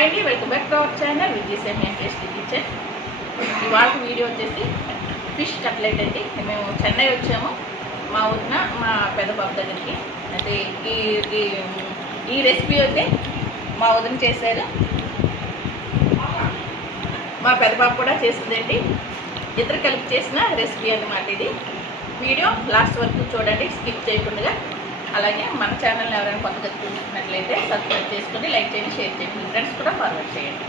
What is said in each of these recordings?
Hi అండి welcome back to our channel Vijay Tasty Kitchen ఇవాళ video వచ్చేసి fish cutlet అండి. మేము చెన్నై వచ్చాము. మా వదిన మా పెద్ద బాబు దగ్గరికి. అయితే ఈ ఈ- రెసిపీ అయితే మా వదిన చేశారు. మా పెద్ద బాబు కూడా చేసిందండి. ఇద్దరు కలిపి చేసిన రెసిపీ అన్నమాట ఇది. వీడియో లాస్ట్ వరకు చూడండి. స్కిప్ చేయకుండా అలాగే మన ఛానల్ని ఎవరైనా కొత్తగా చూసినట్లయితే సబ్స్క్రైబ్ చేసుకుని లైక్ చేయండి షేర్ చేయండి. మీ ఫ్రెండ్స్ కూడా ఫార్వర్డ్ చేయండి.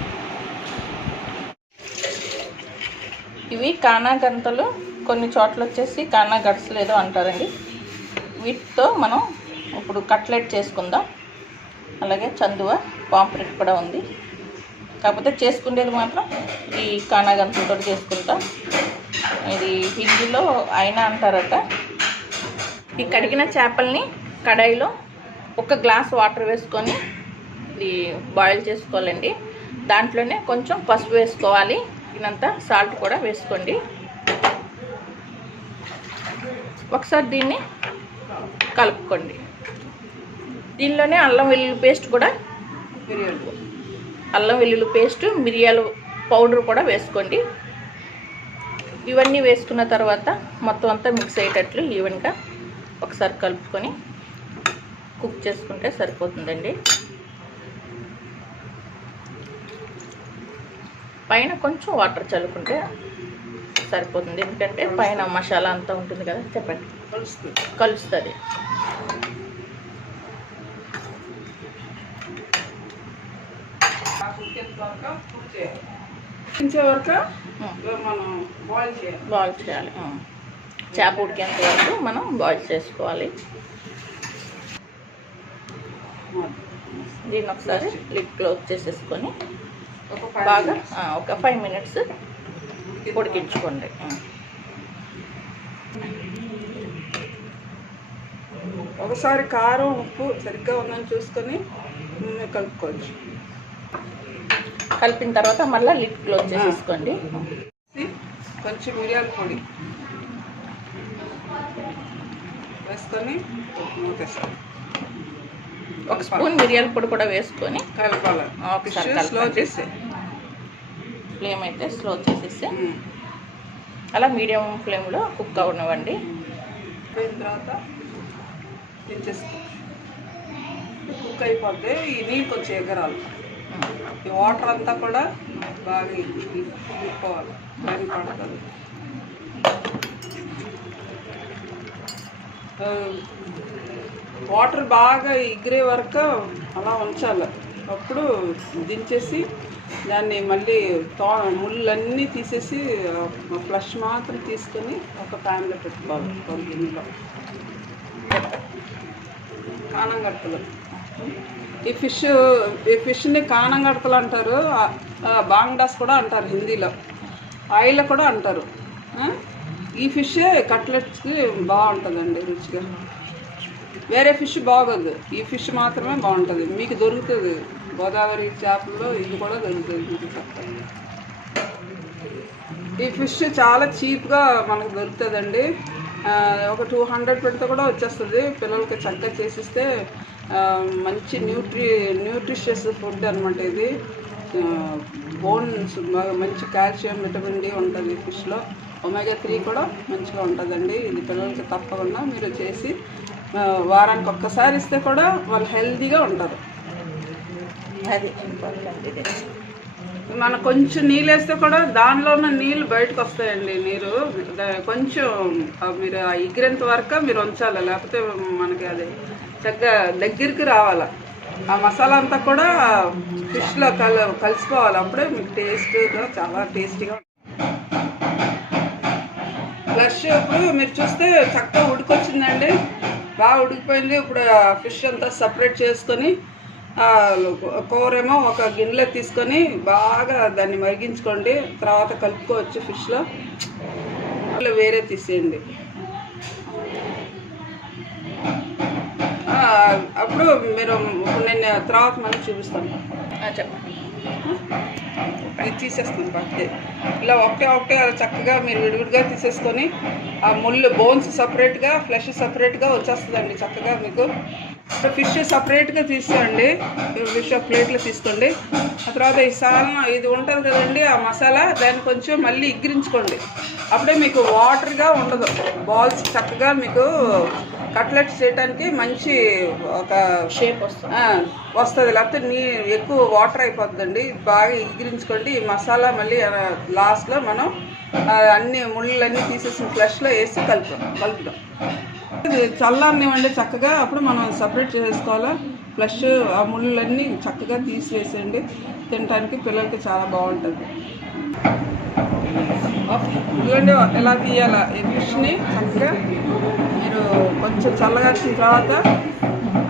ఇవి కానా గంతలు కొన్ని చోట్ల వచ్చేసి కానా గడ్సలు లేదో అంటారండి. వీటితో మనం ఇప్పుడు కట్లెట్ చేసుకుందాం. అలాగే చందువ పాంప్లెట్ కూడా ఉంది. కాకపోతే చేసుకునేది మాత్రం ఈ కానా గంతలతో చేసుకుంటాం. ఇది హిందీలో అయినా అంటారట. ఈ కడిగిన చేపల్ని కడాయిలో ఒక గ్లాస్ వాటర్ వేసుకొని ఇది బాయిల్ చేసుకోవాలండి. దాంట్లోనే కొంచెం పసుపు వేసుకోవాలి. ఇదంతా సాల్ట్ కూడా వేసుకోండి. ఒకసారి దీన్ని కలుపుకోండి. దీనిలోనే అల్లం వెల్లుల్లి పేస్ట్ కూడా అల్లం వెల్లుల్లి పేస్ట్ మిరియాలు పౌడర్ కూడా వేసుకోండి. ఇవన్నీ వేసుకున్న తర్వాత మొత్తం అంతా మిక్స్ అయ్యేటట్లు ఈవెన్గా ఒకసారి కలుపుకొని కుక్ చేసుకుంటే సరిపోతుందండి. పైన కొంచెం వాటర్ చల్లుకుంటే సరిపోతుంది. ఎందుకంటే పైన మసాలా అంతా ఉంటుంది కదా చెప్పండి. కలుస్తుంది. బాయిల్ చేయాలి. చేప ఉడికేంత వరకు మనం బాయిల్ చేసుకోవాలి. దీన్ని ఒకసారి లిడ్ క్లోజ్ చేసేసుకొని బాగా ఒక ఫైవ్ మినిట్స్ ఉడికించుకోండి. ఒకసారి కారం ఉప్పు సరిగ్గా ఉందని చూసుకొని నూనె కలుపుకోవచ్చు. కలిపిన తర్వాత మళ్ళీ లిడ్ క్లోజ్ చేసేసుకోండి. కొంచెం మిరియాల పొడి వేసుకొని మూతేస్తాం ఒక స్పూన్ మిరియాల పొడి కూడా వేసుకొని కలపాలి. ఒకసారి స్లో. చేసే. ఫ్లేమ్ అయితే స్లో చేసేసి అలా మీడియం ఫ్లేమ్లో కుక్ అవనివ్వండి. తర్వాత కుక్ అయిపోతే ఈ నీళ్ళు కొంచెం ఎగరాలి. ఈ వాటర్ అంతా కూడా బాగా ఇప్పుకోవాలి పైన పడుతుంది వాటర్ బాగా ఎగిరే వరకు అలా ఉంచాలి. అప్పుడు దించేసి దాన్ని మళ్ళీ తో ముళ్ళన్నీ తీసేసి ఫ్లష్ మాత్రం తీసుకొని ఒక ప్యాన్లో పెట్టుకోవాలి. ఒక గిన్నెలో. కానంగడతలు ఈ ఫిష్ ఈ ఫిష్ని కానంగడతలు అంటారు. బాంగ్డాస్ కూడా అంటారు హిందీలో. ఆయిల్ కూడా అంటారు. ఈ ఫిష్ కట్లెట్స్కి బాగుంటుందండి రుచిగా. వేరే ఫిష్ బాగోదు. ఈ ఫిష్ మాత్రమే బాగుంటుంది. మీకు దొరుకుతుంది. గోదావరి చేపల్లో ఇది కూడా దొరుకుతుంది మీకు చెప్తాను ఈ ఫిష్ చాలా చీప్గా మనకు దొరుకుతుందండి. ఒక టూ హండ్రెడ్ పెడితే కూడా వచ్చేస్తుంది. పిల్లలకి చక్కగా చేసిస్తే మంచి న్యూట్రి న్యూట్రిషియస్ ఫుడ్ అనమాట ఇది. బోన్స్ మంచి కాల్షియం విటమిన్ డి ఉంటుంది ఫిష్లో. ఒమేగా త్రీ కూడా మంచిగా ఉంటుందండి. ఇది పిల్లలకి తప్పకుండా మీరు చేసి వారానికి ఒక్కసారి ఇస్తే కూడా వాళ్ళు హెల్తీగా ఉంటారు. అది మన కొంచెం నీళ్ళు వేస్తే కూడా దానిలో ఉన్న నీళ్ళు బయటకు వస్తాయండి నీరు. కొంచెం మీరు ఆ ఎగిరేంత వరకు మీరు ఉంచాలి. లేకపోతే మనకి అది చక్కగా దగ్గరికి రావాలి. ఆ మసాలా అంతా కూడా ఫిష్లో కల కలిసిపోవాలి. అప్పుడే మీకు టేస్ట్గా చాలా టేస్టీగా ఫ్లష్ ఇప్పుడు మీరు చూస్తే చక్కగా ఉడికొచ్చిందండి. బాగా ఉడికిపోయింది. ఇప్పుడు ఫిష్ అంతా సపరేట్ చేసుకొని ఆ, కూర ఏమో ఒక గిన్నెలో తీసుకొని బాగా దాన్ని మరిగించుకోండి. తర్వాత కలుపుకోవచ్చు ఫిష్లో మళ్ళీ వేరే తీసేయండి. అప్పుడు మీరు నేను తర్వాత మళ్ళీ చూపిస్తాను. చెప్పండి. ఇది తీసేస్తుంది పట్టే ఇలా ఒకటే ఒకటే అలా చక్కగా మీరు విడివిడిగా తీసేసుకొని ఆ ముళ్ళు బోన్స్ సపరేట్గా ఫ్లెష్ సపరేట్గా వచ్చేస్తుందండి చక్కగా మీకు. ఫిష్ సపరేట్గా తీసుకోండి ఫిష్ ప్లేట్లో తీసుకోండి. ఆ తర్వాత ఈ సాల్న ఇది ఉంటుంది కదండి ఆ మసాలా దాన్ని కొంచెం మళ్ళీ ఇగ్గిరించుకోండి అప్పుడే మీకు వాటర్గా ఉండదు. బాల్స్ చక్కగా మీకు కట్లెట్స్ చేయడానికి మంచి ఒక షేప్ వస్తుంది. వస్తుంది. లేకపోతే నీ ఎక్కువ వాటర్ అయిపోతుందండి. బాగా ఎగిరించుకోండి ఈ మసాలా మళ్ళీ లాస్ట్లో మనం అన్ని ముళ్ళన్నీ తీసేసిన ఫ్లష్లో వేసి కలుపుదాం. కలుపుదాం. ఇది చల్లారనివ్వండి చక్కగా. అప్పుడు మనం సపరేట్ చేసుకోవాలా? ఫ్లష్ ఆ ముళ్ళన్నీ చక్కగా తీసివేసేయండి. తినడానికి పిల్లలకి చాలా బాగుంటుంది. ఇదిగోండి ఎలా తీయాలా? ఈ ఫిష్ని చక్కగా మీరు కొంచెం చల్లగా వచ్చిన తర్వాత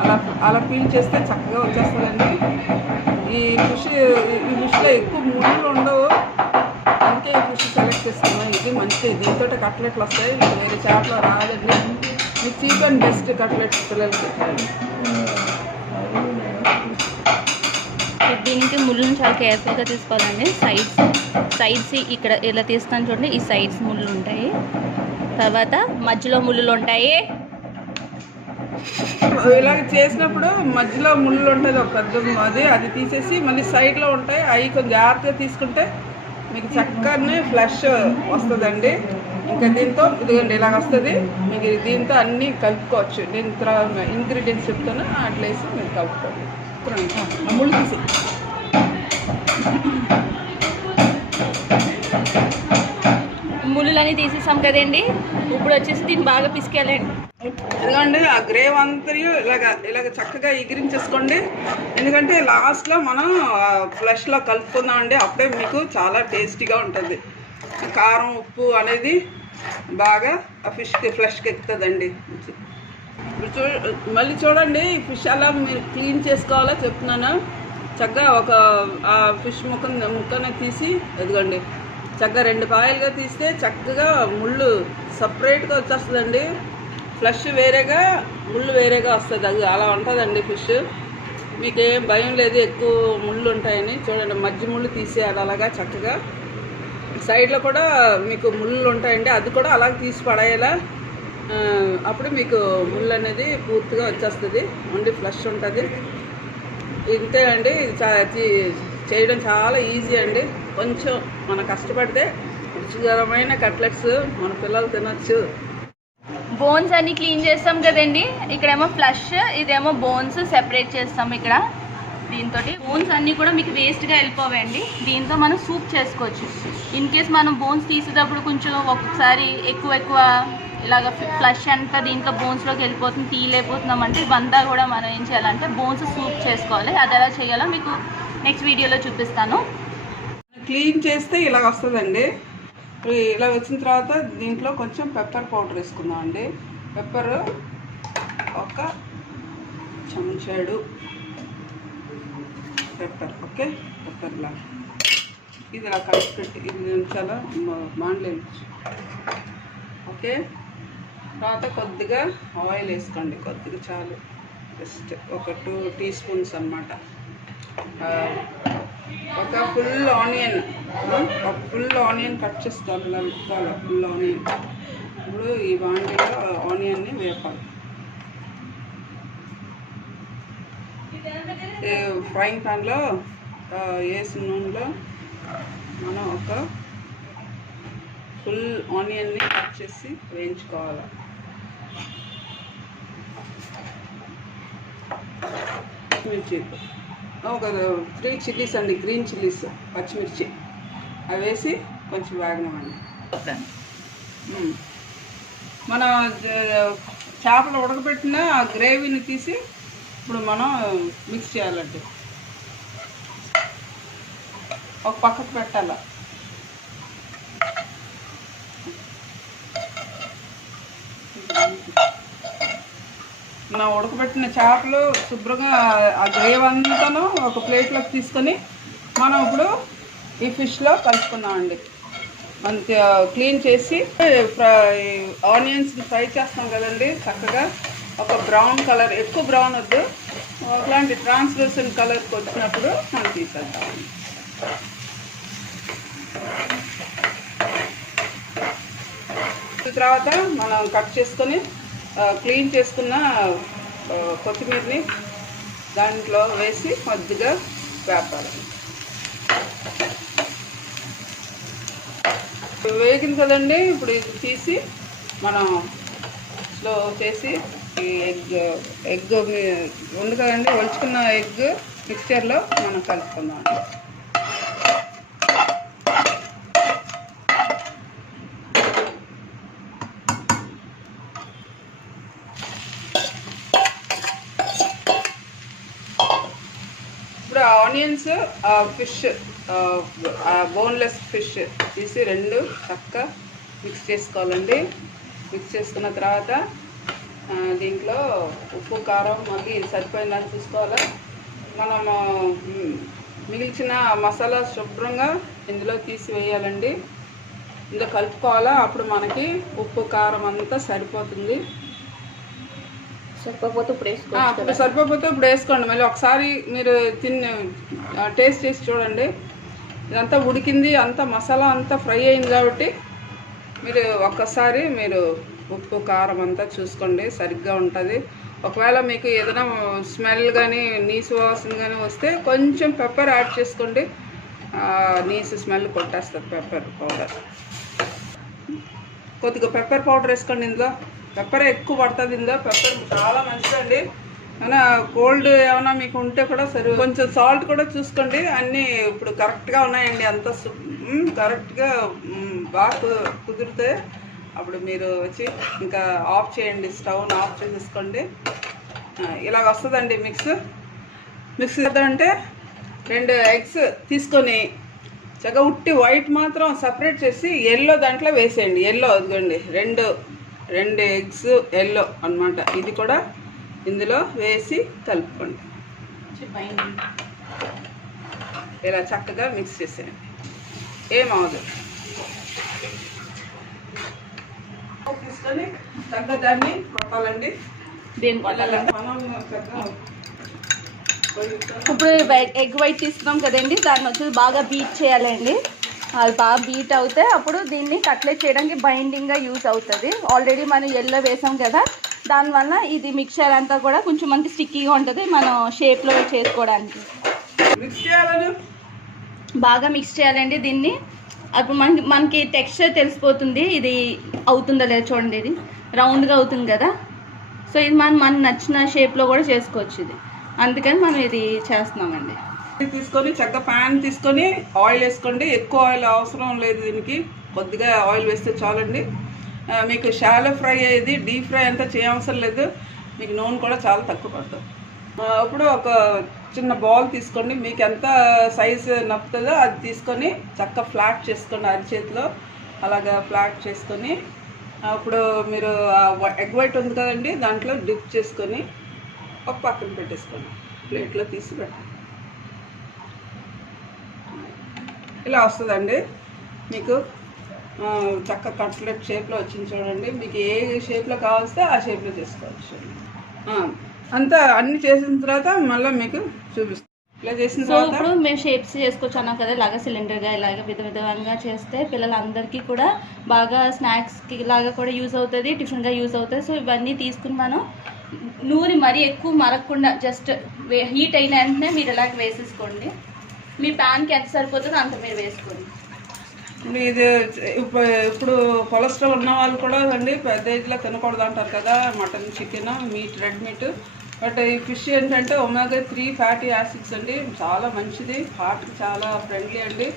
అలా అలా పీల్ చేస్తే చక్కగా వచ్చేస్తుందండి. ఈ ఫిష్ ఈ ఫిష్లో ఎక్కువ ముళ్ళు ఉండవు. అందుకే ఈ ఫిష్ సెలెక్ట్ చేస్తున్నాం. ఇది మంచిది. దీంతో కట్లెట్లు వస్తాయి. మీకు వేరే చేపలు రాదండి. మీ చీప్ అండ్ బెస్ట్ కట్లెట్స్ పిల్లలకి. దీనికి ముళ్ళుని చాలా కేర్ఫుల్గా తీసుకోవాలండి. సైడ్స్ సైడ్స్ ఇక్కడ ఇలా తీస్తాను చూడండి. ఈ సైడ్స్ ముళ్ళు ఉంటాయి. తర్వాత మధ్యలో ముళ్ళు ఉంటాయి. ఇలా చేసినప్పుడు మధ్యలో ముళ్ళు ఉంటుంది ఒక పెద్ద అది అది తీసేసి మళ్ళీ సైడ్లో ఉంటాయి. అవి కొంచెం జాగ్రత్తగా తీసుకుంటే మీకు చక్కనే ఫ్లష్ వస్తుందండి. ఇంకా దీంతో ఇదిగోండి ఇలాగ వస్తుంది. మీకు దీంతో అన్నీ కలుపుకోవచ్చు. నేను ఇంగ్రీడియంట్స్ చెప్తాను. అట్లా వేసి మీరు కలుపుకోండి. ముళ్ళు తీసి. ముళ్ళులని తీసేసాం కదండి. ఇప్పుడు వచ్చేసి దీన్ని బాగా పిసికేయాలండి. ఎందుకంటే ఆ గ్రేవ్ అంతరియు ఇలాగ ఇలాగ చక్కగా ఎగిరించేసుకోండి. ఎందుకంటే లాస్ట్లో మనం ఫ్లష్లో కలుపుకుందామండి అప్పుడే మీకు చాలా టేస్టీగా ఉంటుంది. కారం ఉప్పు అనేది బాగా ఆ ఫిష్కి ఫ్లష్కి ఎక్కుతుందండి. ఇప్పుడు చూ మళ్ళీ చూడండి ఈ ఫిష్ అలా మీరు క్లీన్ చేసుకోవాలో చెప్తున్నాను. చక్కగా ఒక ఆ ఫిష్ ముక్క ముక్కని తీసి ఎదగండి చక్కగా రెండు పాయలుగా తీస్తే చక్కగా ముళ్ళు సపరేట్గా వచ్చేస్తుందండి. ఫ్లష్ వేరేగా ముళ్ళు వేరేగా వస్తుంది. అది అలా ఉంటుందండి ఫిష్. మీకేం భయం లేదు ఎక్కువ ముళ్ళు ఉంటాయని. చూడండి మధ్య ముళ్ళు తీసేయాలి అలాగా చక్కగా. సైడ్లో కూడా మీకు ముళ్ళు ఉంటాయండి. అది కూడా అలాగే తీసి పడేయాలా. అప్పుడు మీకు ముళ్ళు అనేది పూర్తిగా వచ్చేస్తుంది. ఓన్లీ ఫ్లష్ ఉంటుంది. ఇంతే అండి. ఇది చేయడం చాలా ఈజీ అండి. కొంచెం మనం కష్టపడితే రుచికరమైన కట్లెట్స్ మన పిల్లలు తినచ్చు. బోన్స్ అన్ని క్లీన్ చేస్తాం కదండి. ఇక్కడేమో ఫ్లష్ ఇదేమో బోన్స్ సెపరేట్ చేస్తాం ఇక్కడ. దీంతో బోన్స్ అన్నీ కూడా మీకు వేస్ట్గా వెళ్ళిపోవండి. దీంతో మనం సూప్ చేసుకోవచ్చు. ఇన్ కేస్ మనం బోన్స్ తీసేటప్పుడు కొంచెం ఒక్కసారి ఎక్కువ ఎక్కువ ఇలాగ ఫ్లష్ అంతా దీంట్లో బోన్స్లోకి వెళ్ళిపోతుంది తీయలేకపోతున్నాం అంటే ఇవంతా కూడా మనం ఏం చేయాలంటే బోన్స్ సూప్ చేసుకోవాలి. అది ఎలా చేయాలో మీకు నెక్స్ట్ వీడియోలో చూపిస్తాను. క్లీన్ చేస్తే ఇలా వస్తుందండి. ఇలా వచ్చిన తర్వాత దీంట్లో కొంచెం పెప్పర్ పౌడర్ వేసుకుందాం అండి. పెప్పర్ ఒక చెంచాడు పెప్పర్ ఓకే పెప్పర్లా ఇది ఇలా కలిసి పెట్టి ఇది చాలా మాండలేదు ఓకే తర్వాత కొద్దిగా ఆయిల్ వేసుకోండి కొద్దిగా చాలు. జస్ట్ ఒక టూ టీ స్పూన్స్ అనమాట ఒక ఫుల్ ఆనియన్ ఒక ఫుల్ ఆనియన్ కట్ చేసుకోవాలి ఇలా ఫుల్ ఆనియన్. ఇప్పుడు ఈ వాండిలో ఆనియన్ని వేపాలి. ఈ ఫ్రైంగ్ ప్యాన్లో వేసిన నూనెలో మనం ఒక ఫుల్ ఆనియన్ని కట్ చేసి వేయించుకోవాలి. పచ్చిమిర్చి. ఒక త్రీ చిల్లీస్ అండి గ్రీన్ చిల్లీస్ పచ్చిమిర్చి. అవి వేసి కొంచెం వేగనివ్వండి. మన చేపలు ఉడకబెట్టిన ఆ గ్రేవీని తీసి ఇప్పుడు మనం మిక్స్ చేయాలండి. ఒక పక్కకు పెట్టాల. మనం ఉడకబెట్టిన చేపలు శుభ్రంగా ఆ గ్రేవ్ ఒక ప్లేట్లోకి తీసుకొని మనం ఇప్పుడు ఈ ఫిష్లో కలుపుకున్నామండి మనకి క్లీన్ చేసి ఆనియన్స్ ఫ్రై చేస్తాం కదండి చక్కగా. ఒక బ్రౌన్ కలర్ ఎక్కువ బ్రౌన్ వద్దు. అలాంటి ట్రాన్స్లూసెంట్ కలర్కి వచ్చినప్పుడు మనం తీసేద్దామండి తర్వాత మనం కట్ చేసుకొని క్లీన్ చేసుకున్న కొత్తిమీరని దాంట్లో వేసి కొద్దిగా వేపాలి. ఇప్పుడు వేగింది కదండి ఇప్పుడు ఇది తీసి మనం స్లో చేసి ఈ ఎగ్ ఎగ్ ఉంది కదండి ఒలుచుకున్న ఎగ్ మిక్చర్లో మనం కలుపుకుందాం ఇప్పుడు ఆనియన్స్ ఫిష్ బోన్లెస్ ఫిష్ తీసి రెండు చక్క మిక్స్ చేసుకోవాలండి. మిక్స్ చేసుకున్న తర్వాత దీంట్లో ఉప్పు కారం మళ్ళీ సరిపోయిందని చూసుకోవాలి. మనము మిగిల్చిన మసాలా శుభ్రంగా ఇందులో తీసి వేయాలండి ఇందులో కలుపుకోవాలా అప్పుడు మనకి ఉప్పు కారం అంతా సరిపోతుంది. సరిపోతే ఇప్పుడు ఇప్పుడు సరిపోతే ఇప్పుడు వేసుకోండి. మళ్ళీ ఒకసారి మీరు తిని టేస్ట్ చేసి చూడండి. ఇదంతా ఉడికింది అంతా మసాలా అంతా ఫ్రై అయింది కాబట్టి మీరు ఒక్కసారి మీరు ఉప్పు కారం అంతా చూసుకోండి. సరిగ్గా ఉంటుంది. ఒకవేళ మీకు ఏదైనా స్మెల్ కానీ నీసు వాసన కానీ వస్తే కొంచెం పెప్పర్ యాడ్ చేసుకోండి. నీసు స్మెల్ కొట్టేస్తుంది పెప్పర్ పౌడర్. కొద్దిగా పెప్పర్ పౌడర్ వేసుకోండి ఇందులో. పెప్పర్ ఎక్కువ పడుతుంది ఇందులో. పెప్పర్ చాలా మంచిదండి. అయినా కోల్డ్ ఏమైనా మీకు ఉంటే కూడా సరే కొంచెం సాల్ట్ కూడా చూసుకోండి. అన్నీ ఇప్పుడు కరెక్ట్గా ఉన్నాయండి అంత కరెక్ట్గా బాగా కు- కుదిరితే అప్పుడు మీరు వచ్చి ఇంకా ఆఫ్ చేయండి స్టవ్ని ఆఫ్ చేసేసుకోండి. ఇలాగ వస్తుందండి మిక్స్. మిక్స్ చేద్దామంటే రెండు ఎగ్స్ తీసుకొని చక్కగా ఉట్టి వైట్ మాత్రం సపరేట్ చేసి ఎల్లో దాంట్లో వేసేయండి. ఎల్లో అదిగోండి రెండు రెండు ఎగ్స్ ఎల్లో అన్నమాట. ఇది కూడా ఇందులో వేసి కలుపుకోండి. ఇలా చక్కగా మిక్స్ చేసేయండి. ఏమవదు తీసుకొని చక్కగా దాన్ని కొట్టాలండి. దేని ఇప్పుడు ఎగ్ వైట్ తీసుకున్నాం కదండి దాన్ని వచ్చి బాగా బీట్ చేయాలండి. అది బాగా బీట్ అవుతే అప్పుడు దీన్ని కట్లెట్ చేయడానికి బైండింగ్గా యూజ్ అవుతుంది. ఆల్రెడీ మనం ఎల్లో వేసాం కదా దానివల్ల ఇది మిక్చర్ అంతా కూడా కొంచెం మనకి స్టిక్కీగా ఉంటుంది మనం షేప్లో చేసుకోవడానికి. మిక్స్ చేయాలని బాగా మిక్స్ చేయాలండి దీన్ని. అప్పుడు మనకి మనకి టెక్స్చర్ తెలిసిపోతుంది ఇది అవుతుందో లేదో చూడండి ఇది. రౌండ్గా అవుతుంది కదా. సో ఇది మనం మన నచ్చిన షేప్లో కూడా చేసుకోవచ్చు ఇది. అందుకని మనం ఇది చేస్తున్నామండి. తీసుకొని చక్క ప్యాన్ తీసుకొని ఆయిల్ వేసుకోండి. ఎక్కువ ఆయిల్ అవసరం లేదు దీనికి. కొద్దిగా ఆయిల్ వేస్తే చాలండి. మీకు షాలో ఫ్రై అయ్యేది డీప్ ఫ్రై అంతా చేయవసరం లేదు. మీకు నూనె కూడా చాలా తక్కువ పడుతుంది. అప్పుడు ఇప్పుడు ఒక చిన్న బౌల్ తీసుకోండి. మీకు ఎంత సైజు నప్పుతుందో అది తీసుకొని చక్కగా ఫ్లాట్ చేసుకోండి అరిచేతిలో అలాగా ఫ్లాట్ చేసుకొని అప్పుడు మీరు ఎగ్ వైట్ ఉంది కదండి దాంట్లో డిప్ చేసుకొని ఒక పక్కన పెట్టేసుకోండి. ప్లేట్లో తీసి పెట్టండి. ఇలా వస్తుందండి. మీకు చక్క కట్లెట్ షేప్లో వచ్చింది చూడండి. మీకు ఏ షేప్లో కావాల్స్తే ఆ షేప్లో చేసుకోవచ్చు. అంతా అన్ని చేసిన తర్వాత మళ్ళీ మీకు చూపిస్తాను ఇలా చేసిన సో ఇప్పుడు మేము షేప్స్ చేసుకోవచ్చు అన్నాం కదా ఇలాగ సిలిండర్గా ఇలాగ విధ విధంగా చేస్తే పిల్లలందరికీ కూడా బాగా స్నాక్స్కి లాగా కూడా యూజ్ అవుతుంది టిఫిన్గా యూజ్ అవుతుంది. సో ఇవన్నీ తీసుకుని మనం నూనె మరీ ఎక్కువ మరగకుండా జస్ట్ హీట్ అయిన వెంటనే మీరు ఇలాగ వేసేసుకోండి. మీ ప్యాన్కి ఎంత సరిపోతుందో అంత మీరు వేసుకోండి. ఇది ఇప్పుడు ఇప్పుడు కొలెస్ట్రాల్ ఉన్న వాళ్ళు కూడా అండి పెద్ద ఏజ్లో తినకూడదు అంటారు కదా mutton chicken meat red meat. But ఈ ఫిష్ ఏంటంటే ఒమేగా త్రీ ఫ్యాటీ యాసిడ్స్ అండి చాలా మంచిది హార్ట్కి చాలా ఫ్రెండ్లీ అండి.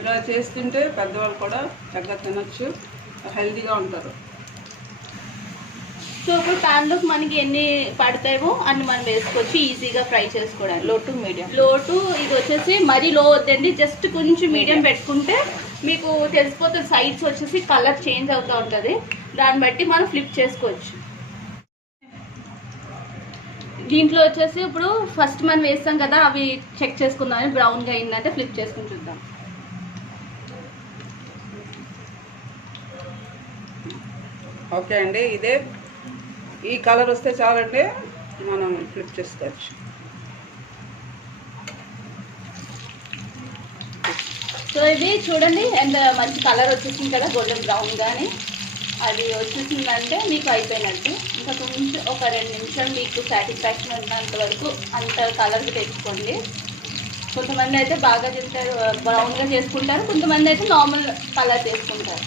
ఇలా చేస్తుంటే పెద్దవాళ్ళు కూడా చక్కగా తినొచ్చు హెల్తీగా ఉంటారు. సో ఇప్పుడు ప్యాన్లోకి మనకి ఎన్ని పడతాయో అన్ని మనం వేసుకోవచ్చు ఈజీగా ఫ్రై చేసుకోవడానికి. లో టు మీడియం. లోటు ఇది వచ్చేసి మరీ లో వద్దండి జస్ట్ కొంచెం మీడియం పెట్టుకుంటే మీకు తెలిసిపోతుంది సైడ్స్ వచ్చేసి కలర్ చేంజ్ అవుతూ ఉంటుంది. దాన్ని బట్టి మనం ఫ్లిప్ చేసుకోవచ్చు. దీంట్లో వచ్చేసి ఇప్పుడు ఫస్ట్ మనం వేస్తాం కదా అవి చెక్ చేసుకుందాం. బ్రౌన్గా అయిందంటే ఫ్లిప్ చేసుకుని చూద్దాం. ఓకే అండి ఇదే ఈ కలర్ వస్తే చాలండి మనం ఫ్లిప్ చేసుకోవచ్చు. సో ఇది చూడండి ఎంత మంచి కలర్ వచ్చేసింది కదా గోల్డెన్ బ్రౌన్ కానీ అది వచ్చేసిందంటే మీకు అయిపోయినట్టు. ఇంకా కొంచెం ఒక రెండు నిమిషాలు మీకు సాటిస్ఫాక్షన్ ఉన్నంత వరకు అంత కలర్కి తెచ్చుకోండి. కొంతమంది అయితే బాగా చేస్తారు బ్రౌన్గా చేసుకుంటారు కొంతమంది అయితే నార్మల్ కలర్ చేసుకుంటారు.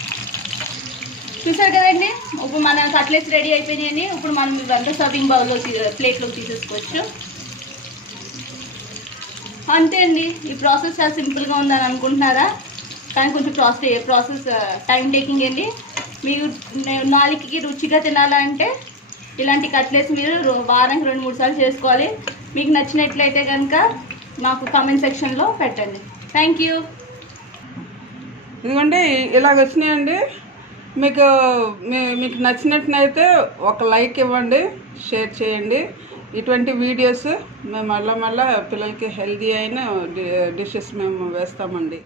చూసారు కదండి? ఇప్పుడు మన కట్లెట్స్ రెడీ అయిపోయినాయని ఇప్పుడు మనం ఇవంతా సర్వింగ్ బౌల్లో ప్లేట్లో తీసేసుకోవచ్చు. అంతే అండి. ఈ ప్రాసెస్ చాలా సింపుల్గా ఉందని అనుకుంటున్నారా? కానీ కొంచెం ప్రాసెస్ ప్రాసెస్ టైం టేకింగ్ అండి. మీరు నే- నాలుగుకి రుచిగా తినాలంటే ఇలాంటి కట్లెట్స్ మీరు వారానికి రెండు మూడు సార్లు చేసుకోవాలి. మీకు నచ్చినట్లయితే కనుక మాకు కామెంట్ సెక్షన్లో పెట్టండి. థ్యాంక్ యూ ఇదిగోండి ఇలాగ వచ్చినాయండి. మీకు మీ- మీకు నచ్చినట్టునైతే ఒక లైక్ ఇవ్వండి షేర్ చేయండి. ఇటువంటి వీడియోస్ మేము మళ్ళీ మళ్ళీ పిల్లలకి హెల్దీ అయిన డిషెస్ మేము వేస్తామండి.